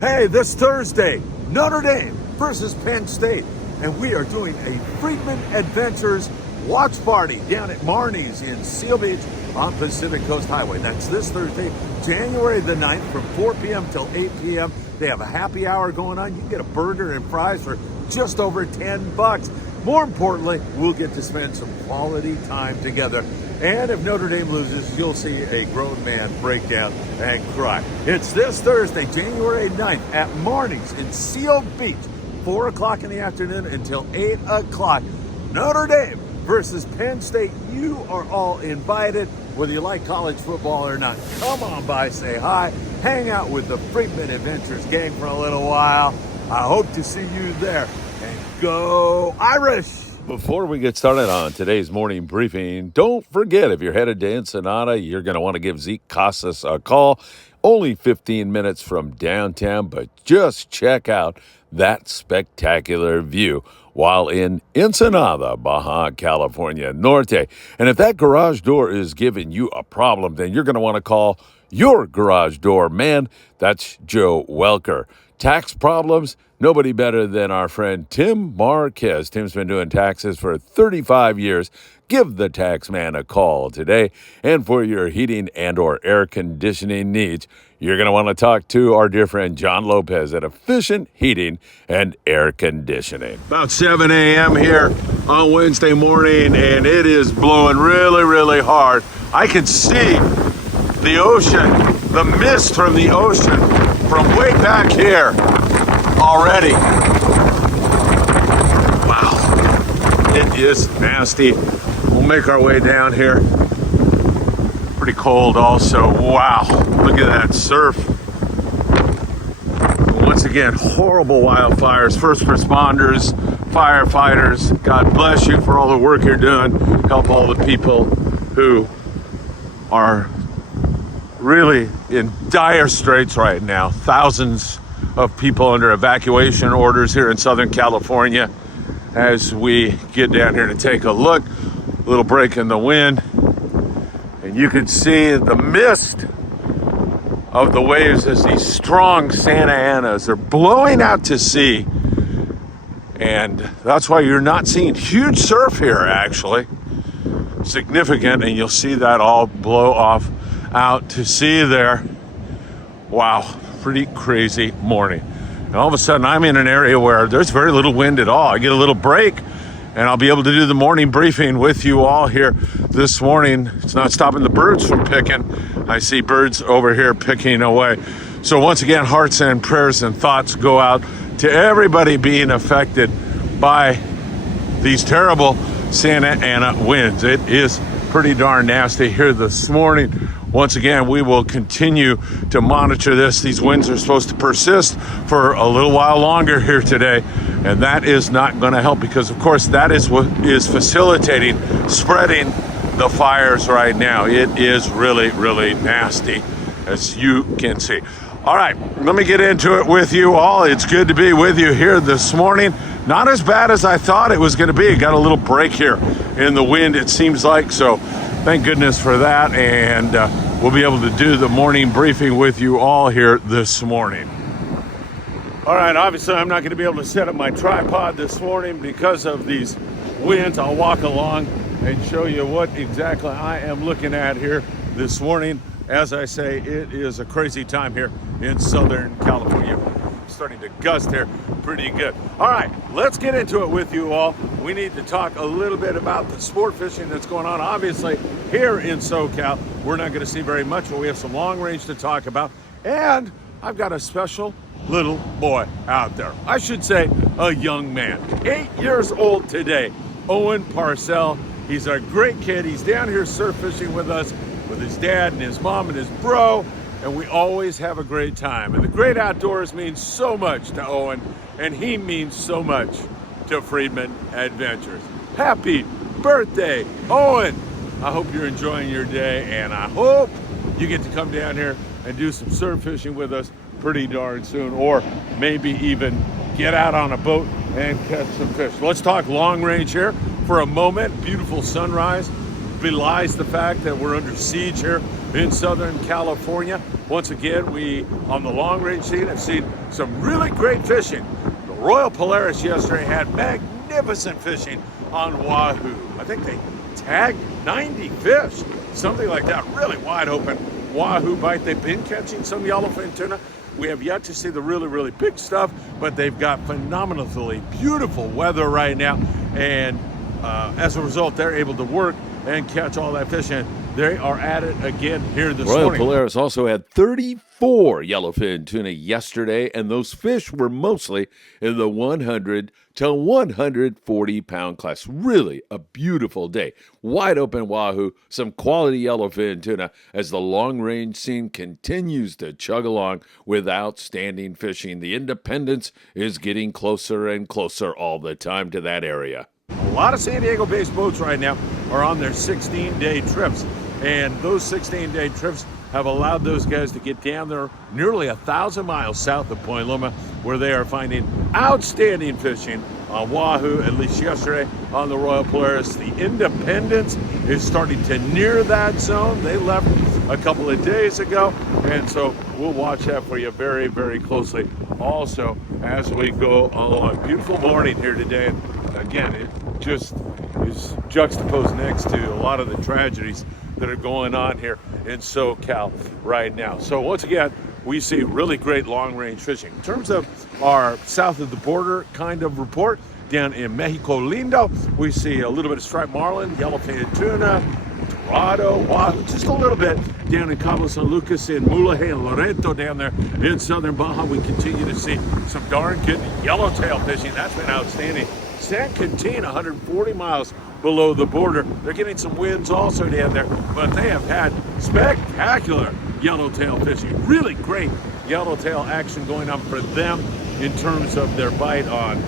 Hey, this Thursday, Notre Dame versus Penn State, and we are doing a Friedman Adventures watch party down at Marnie's in Seal Beach on Pacific Coast Highway. That's this Thursday, January the 9th from 4 p.m. till 8 p.m. They have a happy hour going on. You can get a burger and fries for just over $10. More importantly, we'll get to spend some quality time together. And if Notre Dame loses, you'll see a grown man break down and cry. It's this Thursday, January 9th at Marnie's in Seal Beach, 4 o'clock in the afternoon until 8 o'clock. Notre Dame versus Penn State. You are all invited, whether you like college football or not. Come on by, say hi, hang out with the Friedman Adventures gang for a little while. I hope to see you there. And go Irish! Before we get started on today's morning briefing, don't forget, if you're headed to Ensenada, you're going to want to give Zeke Casas a call. Only 15 minutes from downtown, but just check out that spectacular view while in Ensenada, Baja California Norte. And if that garage door is giving you a problem, then you're going to want to call your garage door man. That's Joe Welker. Tax problems? Nobody better than our friend Tim Marquez. Tim's been doing taxes for 35 years. Give the tax man a call today. And for your heating and or air conditioning needs, you're going to want to talk to our dear friend John Lopez at Efficient Heating and Air Conditioning. About 7 a.m. here on Wednesday morning, and it is blowing really, really hard. I can see the ocean, the mist from the ocean from way back here already. Wow, it is nasty. We'll make our way down here. Pretty cold also. Wow, look at that surf. Once again, horrible wildfires. First responders, firefighters, God bless you for all the work you're doing. Help all the people who are really in dire straits right now. Thousands of people under evacuation orders here in Southern California as we get down here to take a look. A little break in the wind, and you can see the mist of the waves as these strong Santa Anas are blowing out to sea, and that's why you're not seeing huge surf here, actually. Significant, and you'll see that all blow off out to sea there. Wow, pretty crazy morning. And all of a sudden I'm in an area where there's very little wind at all. I get a little break and I'll be able to do the morning briefing with you all here this morning. It's not stopping the birds from picking. I see birds over here picking away. So once again, hearts and prayers and thoughts go out to everybody being affected by these terrible Santa Ana winds. It is pretty darn nasty here this morning. Once again, we will continue to monitor this. These winds are supposed to persist for a little while longer here today, and that is not going to help because, of course, that is what is facilitating spreading the fires right now. It is really, really nasty, as you can see. All right, let me get into it with you all. It's good to be with you here this morning. Not as bad as I thought it was going to be. Got a little break here in the wind, it seems like, so thank goodness for that, and we'll be able to do the morning briefing with you all here this morning. All right, obviously I'm not going to be able to set up my tripod this morning because of these winds. I'll walk along and show you what exactly I am looking at here this morning. As I say, it is a crazy time here in Southern California. Starting to gust here pretty good. All right, let's get into it with you all. We need to talk a little bit about the sport fishing that's going on. Obviously, here in SoCal, we're not going to see very much, but we have some long range to talk about. And I've got a special little boy out there. I should say a young man, 8 years old today, Owen Parcell. He's a great kid. He's down here surf fishing with us, with his dad and his mom and his bro. And we always have a great time. And the great outdoors means so much to Owen, and he means so much to Friedman Adventures. Happy birthday, Owen! I hope you're enjoying your day, and I hope you get to come down here and do some surf fishing with us pretty darn soon, or maybe even get out on a boat and catch some fish. Let's talk long range here for a moment. Beautiful sunrise belies the fact that we're under siege here in Southern California. Once again, we, on the long range scene, have seen some really great fishing. The Royal Polaris yesterday had magnificent fishing on wahoo. I think they tagged 90 fish, something like that. Really wide open wahoo bite. They've been catching some yellowfin tuna. We have yet to see the really, really big stuff, but they've got phenomenally beautiful weather right now. And as a result, they're able to work and catch all that fish. And they are at it again here this Royal morning. Polaris also had 34 yellowfin tuna yesterday, and those fish were mostly in the 100 to 140 pound class. Really a beautiful day. Wide open wahoo, some quality yellowfin tuna as the long range scene continues to chug along with outstanding fishing. The Independence is getting closer and closer all the time to that area. A lot of San Diego-based boats right now are on their 16-day trips, and those 16-day trips have allowed those guys to get down there nearly 1,000 miles south of Point Loma, where they are finding outstanding fishing on wahoo. At least yesterday on the Royal Polaris, the Independence is starting to near that zone. They left a couple of days ago, and so we'll watch that for you very, very closely also as we go along. Beautiful morning here today, and again, it just is juxtaposed next to a lot of the tragedies that are going on here in SoCal right now. So once again, we see really great long-range fishing. In terms of our south of the border kind of report, down in Mexico Lindo, we see a little bit of striped marlin, yellowfin tuna, dorado, wahoo, just a little bit down in Cabo San Lucas, in Mulaje and Loreto down there in southern Baja. We continue to see some darn good yellowtail fishing. That's been outstanding. San Quintin, 140 miles below the border. They're getting some winds also down there, but they have had spectacular yellowtail fishing. Really great yellowtail action going on for them in terms of their bite on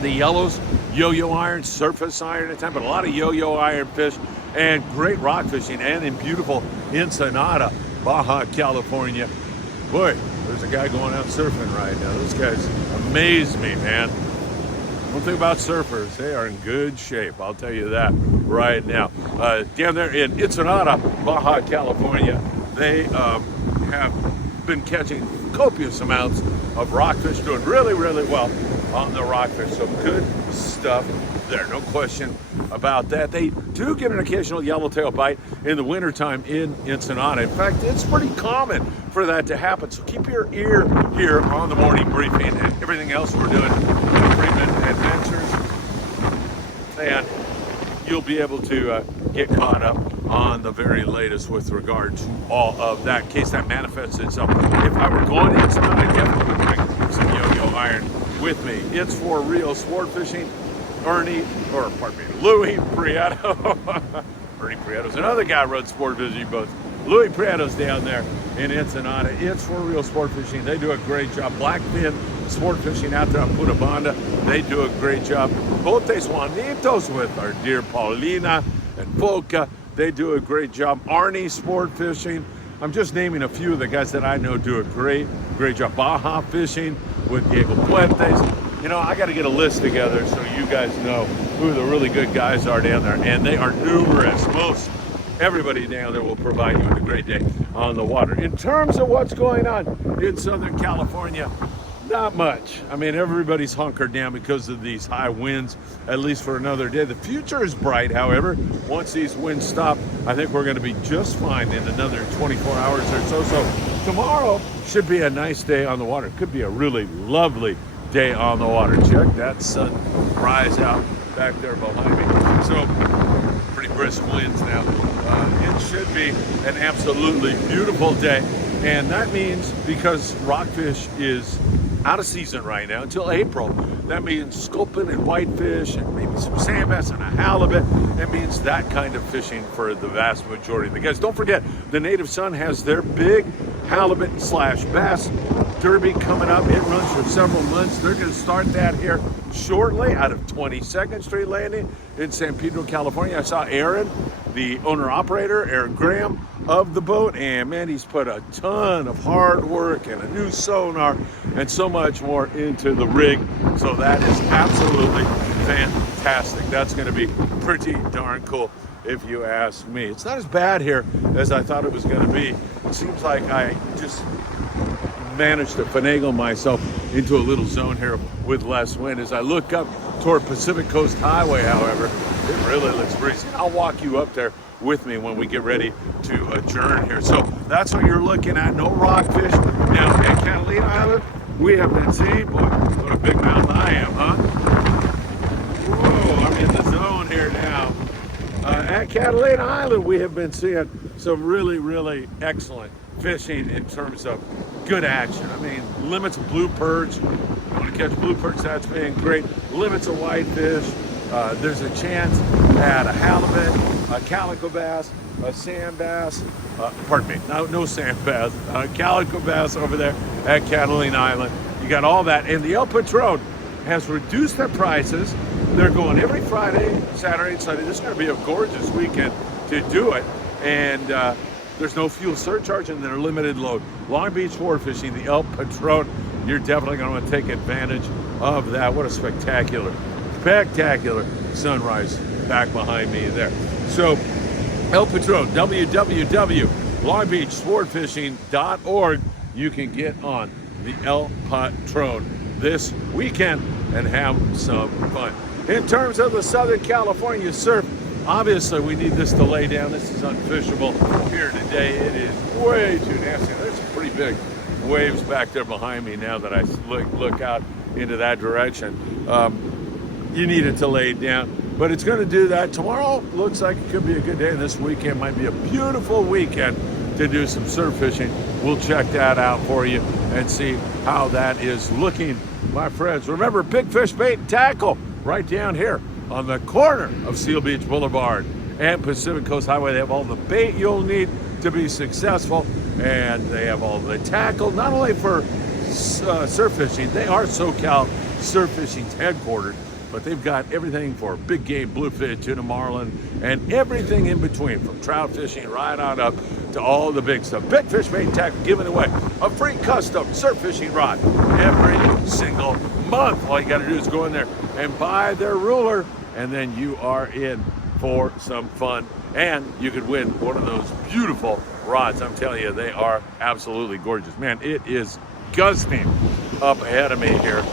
the yellows, yo-yo iron, surface iron at time, but a lot of yo-yo iron fish and great rock fishing, and in beautiful Ensenada, Baja California. Boy, there's a guy going out surfing right now. Those guys amaze me, man. One thing about surfers, they are in good shape. I'll tell you that right now. Down there in Ensenada, Baja California, they have been catching copious amounts of rockfish, doing really, really well on the rockfish. So good stuff there, no question about that. They do get an occasional yellowtail bite in the wintertime in Ensenada. In fact, it's pretty common for that to happen. So keep your ear here on the morning briefing and everything else we're doing with Friedman Adventures, and you'll be able to get caught up on the very latest with regard to all of that, in case that manifests itself. If I were going to Ensenada, I definitely would bring some yo-yo iron with me. It's for real sport fishing. Louis Prieto. Ernie Prieto's another guy who runs sport fishing boats. Louis Prieto's down there in Ensenada. It's for real sport fishing. They do a great job. Blackfin sport fishing out there on Punta Banda. They do a great job. Botes Juanitos with our dear Paulina and Foca. They do a great job. Arnie sport fishing. I'm just naming a few of the guys that I know do a great job. Baja fishing with Diego Puentes. You know, I got to get a list together so you guys know who the really good guys are down there, and they are numerous. Everybody down there will provide you with a great day on the water. In terms of what's going on in Southern California, not much. I mean, everybody's hunkered down because of these high winds, at least for another day. The future is bright, however. Once these winds stop, I think we're going to be just fine in another 24 hours or so. So tomorrow should be a nice day on the water. It could be a really lovely day on the water. Check that sun rise out back there behind me. So pretty brisk winds now. It should be an absolutely beautiful day, and that means because rockfish is out of season right now until April, that means sculpin and whitefish and maybe some sand bass and a halibut. It means that kind of fishing for the vast majority of the guys. Don't forget, the Native Sun has their big halibut / bass derby coming up. It runs for several months. They're going to start that here shortly out of 22nd Street Landing in San Pedro, California. I saw Aaron, the owner-operator, Aaron Graham of the boat, and man, he's put a ton of hard work and a new sonar and so much more into the rig. So that is absolutely fantastic. That's going to be pretty darn cool if you ask me. It's not as bad here as I thought it was going to be. It seems like I just managed to finagle myself into a little zone here with less wind. As I look up toward Pacific Coast Highway, however, it really looks breezy. I'll walk you up there with me when we get ready to adjourn here. So that's what you're looking at. No rockfish down at Catalina Island. We have been seeing, boy, what a big mountain I am, huh? Whoa, I'm in the zone here now. At Catalina Island, we have been seeing some really, really excellent fishing in terms of good action. I mean, limits of blue perch. You want to catch blue perch, that's been great. Limits of whitefish. There's a chance at a halibut, a calico bass, a sand bass. Pardon me, no sand bass. Calico bass over there at Catalina Island. You got all that. And the El Patron has reduced their prices. They're going every Friday, Saturday, and Sunday. This is going to be a gorgeous weekend to do it. And there's no fuel surcharge and they're limited load. Long Beach sport fishing, the El Patron. You're definitely going to want to take advantage of that. What a spectacular sunrise back behind me there. So El Patron, www.longbeachsportfishing.org. You can get on the El Patron this weekend and have some fun. In terms of the Southern California surf, obviously we need this to lay down. This is unfishable here today. It is way too nasty. There's some pretty big waves back there behind me now that I look out into that direction. You need it to lay down, but it's going to do that. Tomorrow looks like it could be a good day, and this weekend might be a beautiful weekend to do some surf fishing. We'll check that out for you and see how that is looking, my friends. Remember, Big Fish Bait and Tackle right down here on the corner of Seal Beach Boulevard and Pacific Coast Highway. They have all the bait you'll need to be successful, and they have all the tackle, not only for surf fishing. They are SoCal Surf Fishing's headquarters, but they've got everything for big game, bluefish, tuna, marlin, and everything in between, from trout fishing right on up to all the big stuff. Big Fish Bait and Tackle giving away a free custom surf fishing rod every single month. All you got to do is go in there and buy their ruler, and then you are in for some fun, and you could win one of those beautiful rods. I'm telling you, they are absolutely gorgeous. Man, it is gusting up ahead of me here.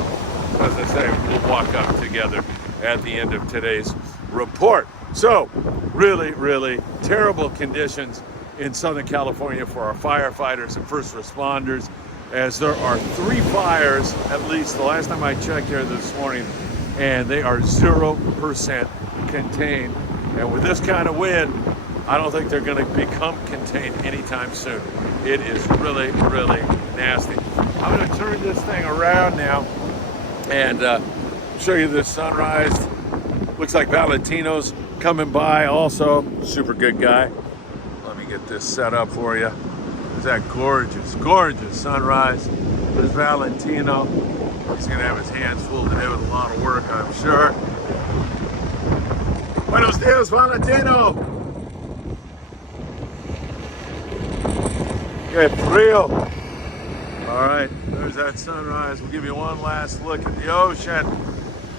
As I say, we'll walk up together at the end of today's report. So, really, really terrible conditions in Southern California for our firefighters and first responders, as there are 3 fires, at least the last time I checked here this morning, and they are 0% contained. And with this kind of wind, I don't think they're going to become contained anytime soon. It is really, really nasty. I'm going to turn this thing around now and show you the sunrise. Looks like Valentino's coming by also. Super good guy. Let me get this set up for you. Is that gorgeous, gorgeous sunrise? There's Valentino. He's gonna have his hands full today with a lot of work, I'm sure. Buenos dias, Valentino. Que frio. All right, there's that sunrise. We'll give you one last look at the ocean,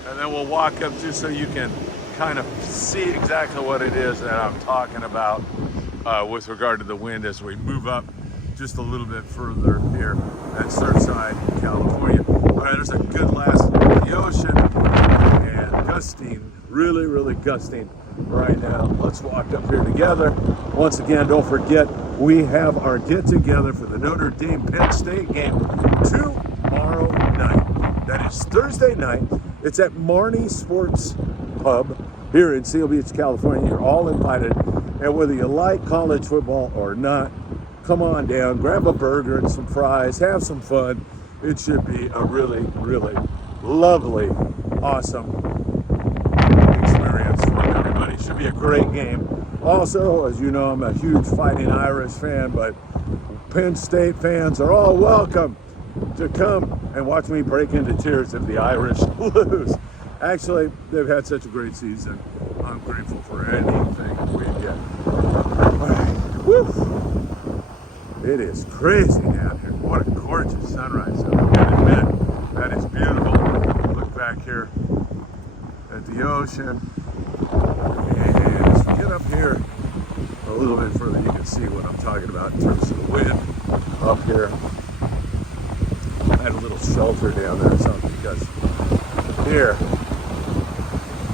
and then we'll walk up just so you can kind of see exactly what it is that I'm talking about with regard to the wind as we move up just a little bit further here at Surfside, California. All right, there's a good last look at the ocean, and gusting, really, really gusting right now. Let's walk up here together. Once again, don't forget, we have our get together for the Notre Dame Penn State game tomorrow night. That is Thursday night. It's at Marnie Sports Pub here in Seal Beach, California. You're all invited. And whether you like college football or not, come on down, grab a burger and some fries, have some fun. It should be a really, really lovely, awesome experience for everybody. Should be a great game. Also, as you know, I'm a huge Fighting Irish fan, but Penn State fans are all welcome to come and watch me break into tears if the Irish lose. Actually, they've had such a great season. I'm grateful for anything we get. All right, woo! It is crazy down here. What a gorgeous sunrise. I gotta admit, that is beautiful. Look back here at the ocean. And as we get up here see what I'm talking about in terms of the wind up here. I had a little shelter down there or something because here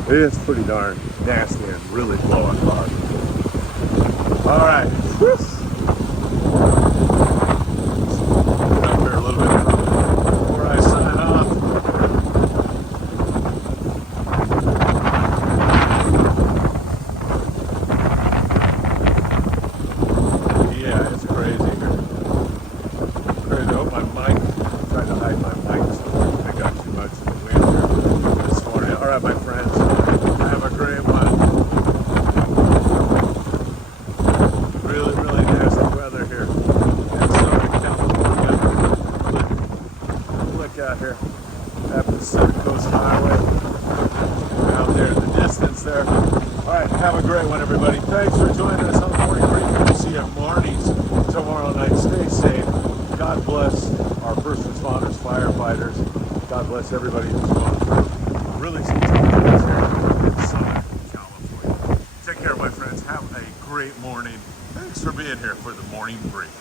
it's pretty darn nasty and really blowing hard. All right. Whew. Get up here a little bit before I sign off. Yeah, it's crazy here. Crazy. Oh, my mic. I'm trying to hide my mic so I don't pick up too much of the wind here this morning. All right, my friends. Have a great one. Really, really nasty weather here in Southern California. Look out here at the Pacific Coast Highway out there in the distance there. All right, have a great one, everybody. Thanks for joining us on the morning briefing. We'll see you at Marnie's tomorrow night. Stay safe. God bless our first responders, firefighters. God bless everybody who's going through really some tough times here in Southern California. Take care, my friends. Have a great morning. Thanks for being here for the morning briefing.